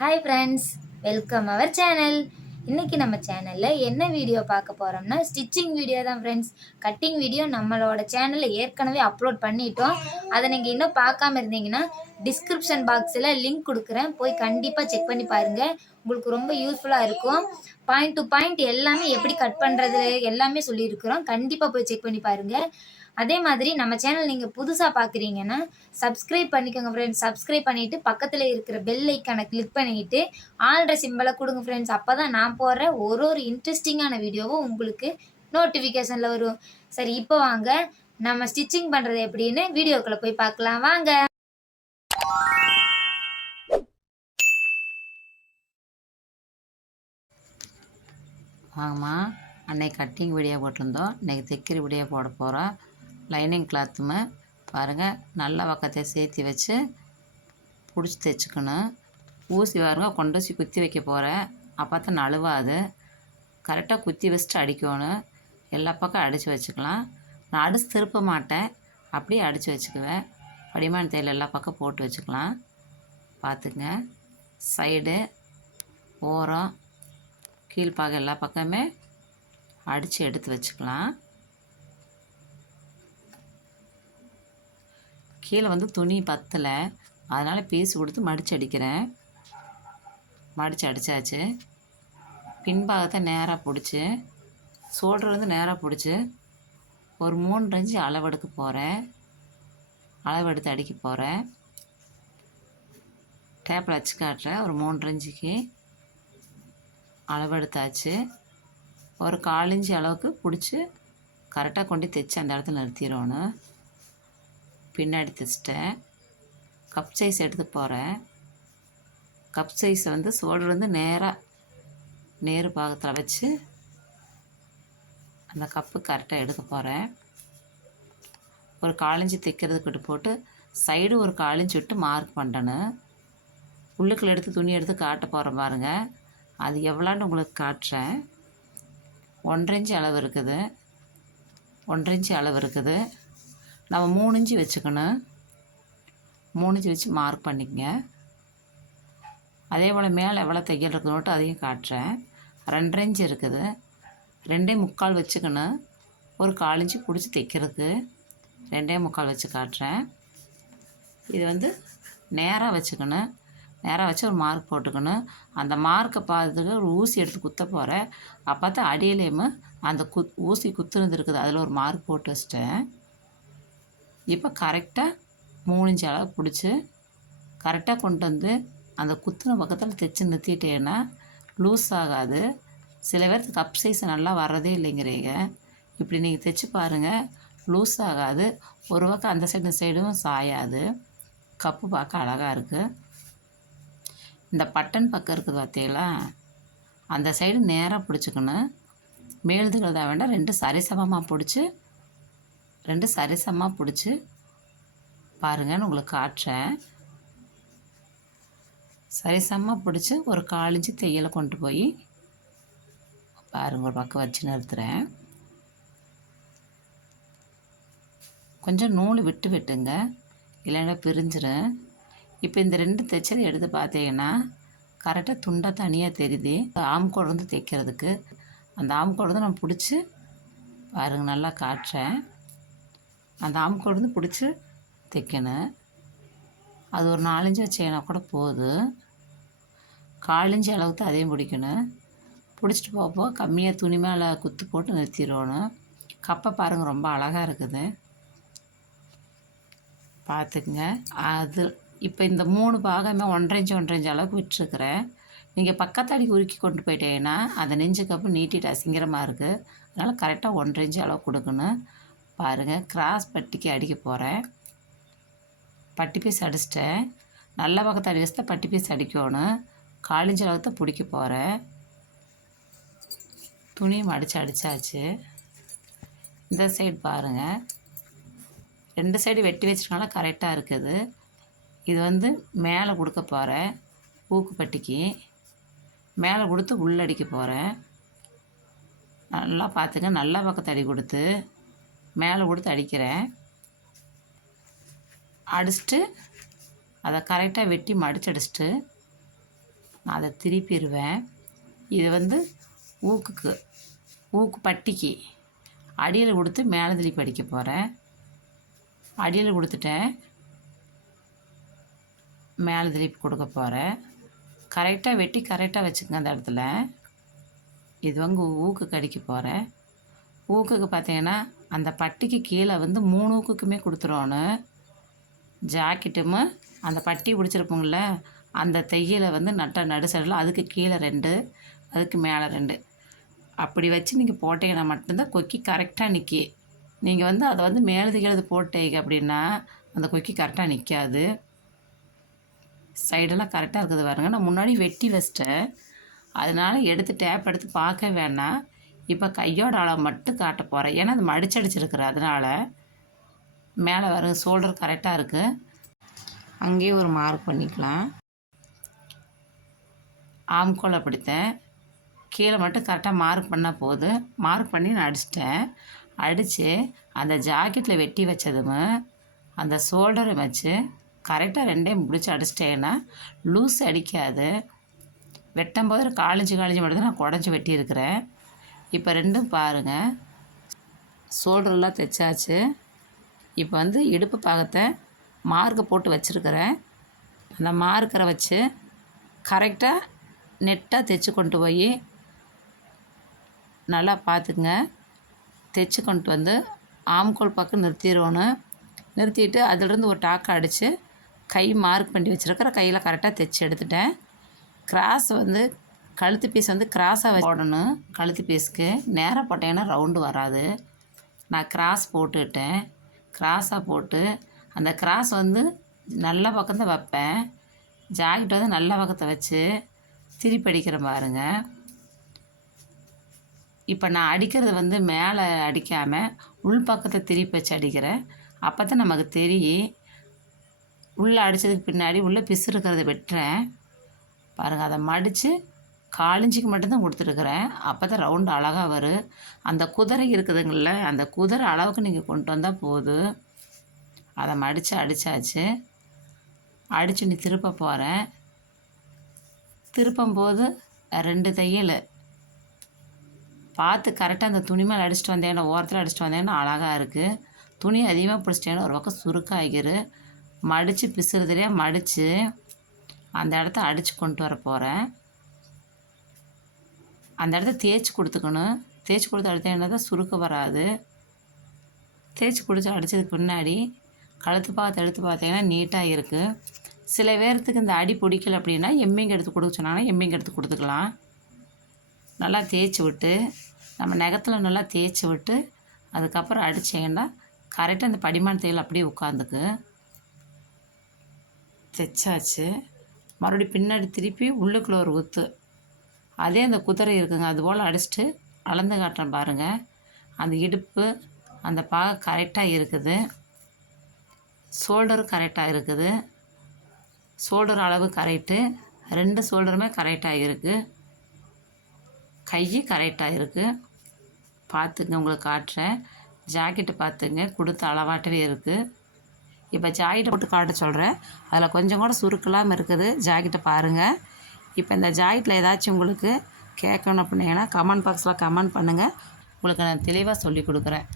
Hi friends welcome our channel இன்னைக்கு நம்ம சேனலில் என்ன வீடியோ பார்க்க போகிறோம்னா ஸ்டிச்சிங் வீடியோ தான் ஃப்ரெண்ட்ஸ் கட்டிங் வீடியோ நம்மளோட சேனலில் ஏற்கனவே அப்லோட் பண்ணிட்டோம். அதை நீங்கள் இன்னும் பார்க்காம இருந்தீங்கன்னா டிஸ்கிரிப்ஷன் பாக்ஸில் லிங்க் கொடுக்குறேன். போய் கண்டிப்பாக செக் பண்ணி பாருங்கள் உங்களுக்கு ரொம்ப யூஸ்ஃபுல்லாக இருக்கும். பாயிண்ட் டு பாயிண்ட் எல்லாமே எப்படி கட் பண்ணுறது எல்லாமே சொல்லியிருக்கிறோம். கண்டிப்பாக போய் செக் பண்ணி பாருங்கள் அதே மாதிரி நம்ம சேனல் நீங்கள் புதுசாக பார்க்குறீங்கன்னா சப்ஸ்கிரைப் பண்ணிக்கோங்க ஃப்ரெண்ட்ஸ் சப்ஸ்கிரைப் பண்ணிவிட்டு பக்கத்தில் இருக்கிற பெல் ஐக்கானை கிளிக் பண்ணிக்கிட்டு ஆள்ற சிம்பிளை கொடுங்க ஃப்ரெண்ட்ஸ் அப்போ தான் நான் போடுற ஒரு ஒரு இன்ட்ரெஸ்டிங்கான வீடியோவும் உங்களுக்கு நோட்டிஃபிகேஷனில் வரும். சரி இப்போ வாங்க. நம்ம ஸ்டிச்சிங் பண்ணுறது எப்படின்னு வீடியோக்குள்ளே போய் பார்க்கலாம். வாங்க. வாங்கம்மா. அன்னைக்கு கட்டிங் வீடியோ போட்டிருந்தோம். இன்றைக்கி தைக்கிற வீடியோ போட போகிறோம் லைனிங் கிளாத்துமே பாருங்கள் நல்ல பக்கத்தை சேர்த்து வச்சு பிடிச்சி தைச்சிக்கணும் ஊசி பாருங்க கொண்டூசி குத்தி வைக்க போகிறேன் அப்போ தான் நழுவாது. கரெக்டாக குத்தி வச்சுட்டு அடிக்கணும். எல்லா பக்கம் அடித்து வச்சுக்கலாம். நான் அடிச்சு திருப்ப மாட்டேன். அப்படியே அடித்து வச்சுக்குவேன். படிமான தையல் எல்லா பக்கம் போட்டு வச்சுக்கலாம். பார்த்துங்க. சைடு ஓரம் கீழ்ப்பாக எல்லா பக்கமே அடித்து எடுத்து வச்சுக்கலாம். கீழே வந்து துணி பத்தலை. அதனால் பீஸ் கொடுத்து மடித்து அடிக்கிறேன். மடித்து அடித்தாச்சு பின்பாகத்தை நேராக பிடிச்சி சோல்டர் வந்து நேராக பிடிச்சி ஒரு மூணு இன்ச்சு அளவெடுக்க போகிறேன் அளவெடுத்து அடிக்க போகிறேன் டேப்பில் வச்சு காட்டுறேன் ஒரு மூணு இன்ச்சுக்கு. அளவெடுத்தாச்சு ஒரு கால் இன்ச்சு அளவுக்கு பிடிச்சி கரெக்டாக கொண்டு தைச்சி அந்த இடத்துல நிறுத்திடணும். பின்னாடி தைச்சிட்டேன் கப் சைஸ் எடுத்து போகிறேன் கப் சைஸை வந்து சோல்டர் வந்து நேராக நேரு பாகத்தில் வச்சு அந்த கப்பு கரெக்டாக எடுக்க போகிறேன் ஒரு காலஞ்சி தைக்கிறதுக்கு விட்டு போட்டு சைடு ஒரு காலஞ்சி விட்டு மார்க் பண்ணணும். உள்ளுக்குள்ள எடுத்து துணி எடுத்து காட்ட போகிற பாருங்கள் அது எவ்வளோன்னு உங்களுக்கு காட்டுறேன். ஒன்றரை இன்ச்சு அளவு இருக்குது. ஒன்றரை இன்ச்சு அளவு இருக்குது. நம்ம மூணு இன்ச்சு வச்சுக்கணும். மூணு இன்ச்சு வச்சு மார்க் பண்ணிக்கங்க. அதே போல் மேலே எவ்வளோ தையல் இருக்குதுன்ட்டு அதையும் காட்டுறேன். ரெண்டரை இன்ச்சு இருக்குது. ரெண்டே முக்கால் வச்சுக்கணும். ஒரு கால் இன்ச்சு பிடிச்சி தைக்கிறதுக்கு ரெண்டே முக்கால் வச்சு காட்டுறேன். இது வந்து நேராக வச்சுக்கணும். நேராக வச்சு ஒரு மார்க் போட்டுக்கணும். அந்த மார்க்கை பார்த்துட்டு ஒரு ஊசி எடுத்து குத்த போகிறேன் அப்போ தான் அடியிலேயுமே அந்த குத் ஊசி குத்துனது இருக்குது. அதில் ஒரு மார்க் போட்டு வச்சிட்டேன். இப்போ கரெக்டாக மூணு இன்ச்சு அளவு பிடிச்சி கரெக்டாக கொண்டு வந்து அந்த குத்துன பக்கத்தில் தைச்சி நிறுத்திட்டேன்னா லூஸ் ஆகாது. சில பேர்த்துக்கு கப் சைஸ் நல்லா வர்றதே இல்லைங்கிறீங்க. இப்படி நீங்கள் தைச்சி பாருங்கள் லூஸ் ஆகாது. ஒரு பக்கம் அந்த சைடு சைடும் சாயாது. கப்பு பார்க்க அழகாக இருக்குது இந்த பட்டன் பக்கம் இருக்குது பார்த்தீங்களா அந்த சைடு நேராக பிடிச்சிக்கணும். மேலுதுகள் வேண்டாம் ரெண்டு சரிசமமாக பிடிச்சி ரெண்டு சரிசமமாக பிடிச்சி பாருங்கன்னு உங்களுக்கு காட்டுறேன். சரிசமாக பிடிச்சி ஒரு காலிஞ்சு தையலை கொண்டு போய் பாருங்க ஒரு பக்கம் வச்சு நிறுத்துகிறேன் கொஞ்சம் நூல் விட்டு விட்டுங்க இல்லைன்னா பிரிஞ்சிடும் இப்போ இந்த ரெண்டு தைச்சதை எடுத்து பார்த்தீங்கன்னா கரெக்டாக துண்டாக தனியாக தெரியுது. ஆம்கோடு வந்து தைக்கிறதுக்கு அந்த ஆம்கோடு வந்து நான் பிடிச்சி பாருங்க நல்லா காட்டுறேன். அந்த ஆம்கோடு வந்து பிடிச்சி தைக்கணும். அது ஒரு நாலஞ்சு வச்சேனா கூட போதும் காலஞ்சு அளவுக்கு அதையும் பிடிக்கணும். பிடிச்சிட்டு போக போக கம்மியாக துணி மேலே குத்து போட்டு நிறுத்திடணும். கப்பை பாருங்கள் ரொம்ப அழகாக இருக்குது. பார்த்துக்குங்க. அது இப்போ இந்த மூணு பாகமே ஒன்றரை இன்ச்சு அளவுக்கு விட்டுருக்குறேன். நீங்கள் பக்கத்தாடி உருக்கி கொண்டு போயிட்டீங்கன்னா அந்த நெஞ்சு கப்பு நீட்டிட்டு அசிங்கரமாக இருக்குது அதனால் கரெக்டாக ஒன்றரை இன்ச்சு அளவு கொடுக்கணும். பாருங்கள் கிராஸ் பட்டிக்கு அடிக்க போகிறேன் பட்டி பீஸ் அடிச்சிட்டேன். நல்ல பக்கத்தாடி வச்சு பட்டி பீஸ் அடிக்கணும். காலிஞ்ச அளவுக்கு பிடிக்க போகிறேன் துணியும் அடித்து அடித்தாச்சு இந்த சைடு பாருங்கள் ரெண்டு சைடு வெட்டி வச்சிருக்கனால கரெக்டாக இருக்குது. இது வந்து மேலே கொடுக்க போகிறேன் ஊக்குப்பட்டிக்கு மேலே கொடுத்து உள்ளடிக்க போகிறேன் நல்லா பார்த்துங்க நல்லா பக்கத்து அடி கொடுத்து. மேலே கொடுத்து அடிக்கிறேன். அடிச்சிட்டு அதை கரெக்டாக வெட்டி மடித்து அடிச்சிட்டு நான் அதை திருப்பிடுவேன். இது வந்து ஊக்குக்கு ஊக்கு பட்டிக்கு. அடியில் கொடுத்து மேலே திருப்பி அடிக்க போகிறேன் அடியில் கொடுத்துட்டேன். மேலே திருப்பி கொடுக்க போகிறேன் கரெக்டாக வெட்டி கரெக்டாக வச்சுக்கங்க அந்த இடத்துல. இது வந்து ஊக்குக்கு அடிக்க போகிறேன் ஊக்குக்கு பார்த்தீங்கன்னா அந்த பட்டிக்கு கீழே வந்து மூணு ஊக்குக்குமே கொடுத்துருவோன்னு ஜாக்கெட்டும் அந்த பட்டி பிடிச்சிருப்போங்கள அந்த தையலை வந்து நட்ட நடு சைடில் அதுக்கு கீழே ரெண்டு அதுக்கு மேலே ரெண்டு. அப்படி வச்சு நீங்கள் போட்டீங்கன்னா மட்டும்தான் கொக்கி கரெக்டாக நிற்கி நீங்கள் வந்து அதை வந்து மேலது கீழது போட்டீங்க அப்படின்னா அந்த கொக்கி கரெக்டாக நிற்காது சைடெல்லாம் கரெக்டாக இருக்குது பாருங்கள் நான் முன்னாடி வெட்டி வச்சிட்டேன். அதனால எடுத்து டேப் எடுத்து பார்க்க வேணாம். இப்போ கையோட அளவு மட்டும் காட்ட போகிறேன் ஏன்னா அது மடிச்சடிச்சிருக்குறேன் அதனால் மேலே வரும் ஷோல்டர் கரெக்டாக இருக்குது அங்கேயே ஒரு மார்க் பண்ணிக்கலாம். ஆம்கோல் பிடித்தேன். கீழே மட்டும் கரெக்டாக மார்க் பண்ணால் போதும் மார்க் பண்ணி நான் அடிச்சிட்டேன். அடித்து அந்த ஜாக்கெட்டில் வெட்டி வச்சதும் அந்த ஷோல்டரை வச்சு கரெக்டாக ரெண்டையும் பிடிச்சி அடிச்சிட்டேன்னா லூஸ் அடிக்காது. வெட்டும்போது ஒரு காலேஜ் மட்டும்தான் மட்டும் நான் குடஞ்சி வெட்டியிருக்கிறேன். இப்போ ரெண்டும் பாருங்கள் ஷோல்டர்லாம் தைச்சாச்சு. இப்போ வந்து இடுப்பு பாகத்தை மார்க்கை போட்டு வச்சுருக்கிறேன். அந்த மார்க்கரை வச்சு கரெக்டாக நெட்டாக தைச்சி கொண்டு போய் நல்லா பார்த்துக்குங்க. தைச்சி கொண்டு வந்து ஆம்கோல் பக்கம் நிறுத்திடணும் நிறுத்திட்டு அதிலிருந்து ஒரு டாக்கை அடித்து கை மார்க் பண்ணி வச்சுருக்கிற கையில் கரெக்டாக தைச்சி எடுத்துட்டேன். கிராஸ் வந்து கழுத்து பீஸ் வந்து கிராஸாக போடணும் கழுத்து பீஸ்க்கு நேராக போட்டேன்னா ரவுண்டு வராது. நான் கிராஸ் போட்டுட்டேன். கிராஸாக போட்டு அந்த கிராஸ் வந்து நல்ல பக்கம் தான் வைப்பேன். ஜாக்கெட் வந்து நல்ல பக்கத்தை வச்சு திருப்பி அடிக்கிறேன் பாருங்க. இப்போ நான் அடிக்கிறது வந்து மேலே அடிக்காமல் உள் பக்கத்தை திருப்பி வச்சு அடிக்கிறேன். அப்போ தான் நமக்கு தெரியும். உள்ளே அடித்ததுக்கு பின்னாடி உள்ளே பிசு இருக்கிறத வெட்டுறேன். பாருங்கள் அதை மடித்து காலிஞ்சிக்கு மட்டும்தான் கொடுத்துருக்குறேன். அப்போ தான் ரவுண்டு அழகாக வரும் அந்த குதிரை இருக்குதுங்கள அந்த குதிரை அளவுக்கு நீங்கள் கொண்டு வந்தால் போதும் அதை மடித்து அடித்தாச்சு அடித்து நீ திருப்ப போகிறேன் திருப்பும்போது ரெண்டு தையல். பார்த்து கரெக்டாக அந்த துணி மேலே அடிச்சிட்டு வந்தேன்னா ஓரத்தில் அடிச்சிட்டு வந்தேன்னா அழகாக இருக்குது துணி அதிகமாக பிடிச்சிட்டேன்னா ஒரு பக்கம் சுருக்காகிரு மடித்து பிசுறதுலேயே மடித்து அந்த இடத்த அடித்து கொண்டு வர போகிறேன் அந்த இடத்த தேய்ச்சி கொடுத்துக்கணும். தேய்ச்சி கொடுத்து அடித்தேன்னா தான் சுருக்க வராது. தேய்ச்சி கொடுத்து அடித்ததுக்கு பின்னாடி கழுத்து பார்த்து எடுத்து பார்த்தீங்கன்னா நீட்டாக இருக்குது சில பேர்த்துக்கு இந்த அடி பிடிக்கல அப்படின்னா எம்மிங்க எடுத்து கொடுக்க சொன்னாங்கன்னா எம்மிங்க எடுத்து கொடுத்துக்கலாம். நல்லா தேய்ச்சி விட்டு நம்ம நகத்தில் நல்லா தேய்ச்சி விட்டு அதுக்கப்புறம் அடித்தீங்கன்னா கரெக்டாக அந்த படிமான தையல் அப்படியே உட்காந்துக்கு தைச்சாச்சு மறுபடியும் பின்னாடி திருப்பி உள்ளுக்குள்ளே ஒரு குத்து அதே அந்த குதிரை இருக்குங்க அதுபோல் அடிச்சிட்டு அளந்து காட்டுறேன் பாருங்கள் அந்த இடுப்பு அந்த பாகம் கரெக்டாக இருக்குது. ஷோல்டரும் கரெக்டாக இருக்குது. ஷோல்டர் அளவு கரெக்டு ரெண்டு ஷோல்டருமே கரெக்டாக இருக்குது கை கரெக்டாக இருக்குது பார்த்துங்க உங்களுக்கு காட்டுறேன். ஜாக்கெட்டு பார்த்துங்க கொடுத்த அளவாட்டவே இருக்குது இப்போ ஜாக்கெட்டை போட்டு காட்ட சொல்கிறேன் அதில் கொஞ்சம் கூட சுருக்கலாமல் இருக்குது. ஜாக்கெட்டை பாருங்கள் இப்போ இந்த ஜாயிட்டில் ஏதாச்சும் உங்களுக்கு கேட்கணும் அப்படின்னீங்கன்னா கமெண்ட் பாக்ஸில் கமெண்ட் பண்ணுங்கள். உங்களுக்கு நான் தெளிவாக சொல்லி கொடுக்குறேன்.